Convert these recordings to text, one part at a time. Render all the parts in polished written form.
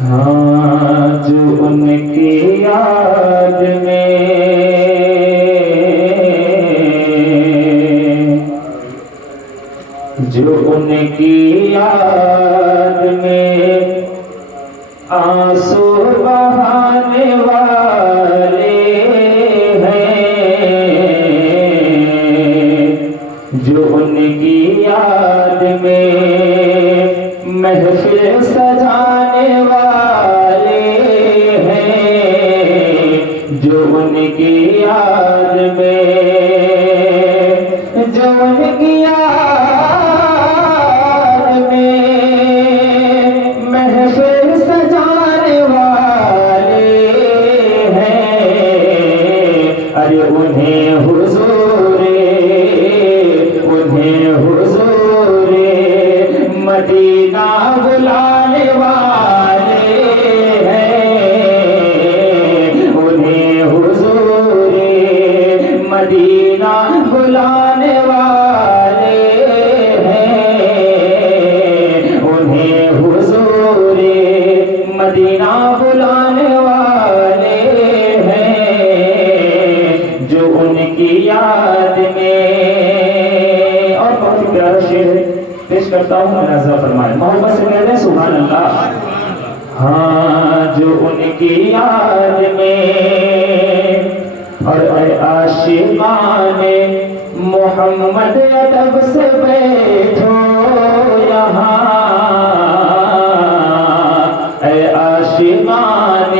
ہاں جو ان کی یاد میں جو ان کی یاد میں آنسو بہانے والے ہیں، جو ان کی یاد میں محفل سجانے والے ہیں، جو ان کی یاد میں جو ان کی یاد میں محفل سجانے والے ہیں، ارے انہیں حضور مدینہ بلانے والے ہیں، انہیں حضور مدینہ بلانے والے ہیں، انہیں حضور مدینہ بلانے والے ہیں، جو ان کی یاد میں۔ اور بہت ہی پیارا شعر پیش کرتا ہوں، منازع فرمائے، محبت سے کہتے ہیں سبحان اللہ۔ ہاں جو ان کی یاد میں، اور اے عاشقان محمد ادب سے بیٹھو یہاں، اے عاشقان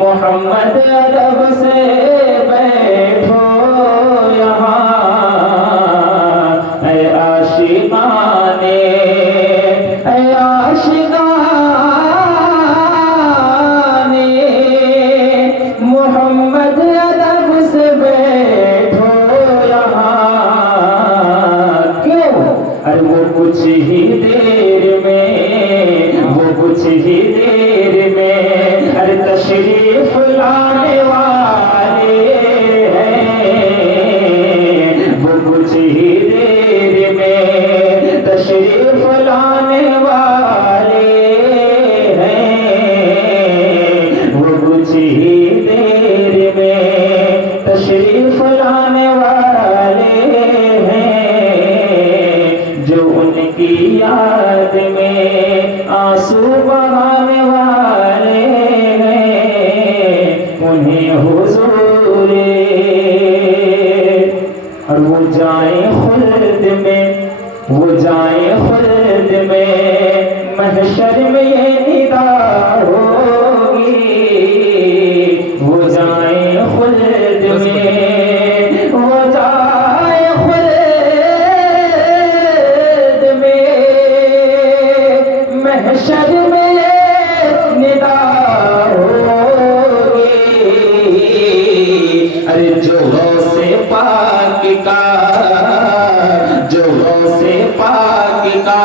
محمد ادب سے بیٹھو یہاں، اے عاشقان محمد ادب سے بیٹھو یہاں، کیوں؟ ارے وہ کچھ ہی دیر میں ارے تشریف لانے والے ہیں، وہ کچھ ہی دیر میں تشریف لانے والے ہیں، وہ کچھ ہی دیر میں تشریف لانے والے ہیں، جو ان کی یاد میں آنسو بہانے والے ہیں، انہیں حضور اور وہ جائیں خلد میں محشر میں یہ ندا ہوگی، وہ جائیں خلد میں محشر میں ندا ہوگی، ارے جو غوث پاک کا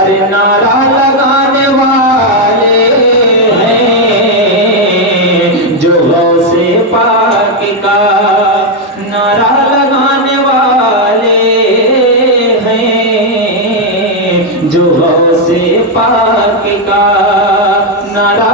ارے نعرہ لگانے والے ہیں، جو غوث پاک کا نعرہ لگانے والے ہیں، جو غوث پاک کا نعرہ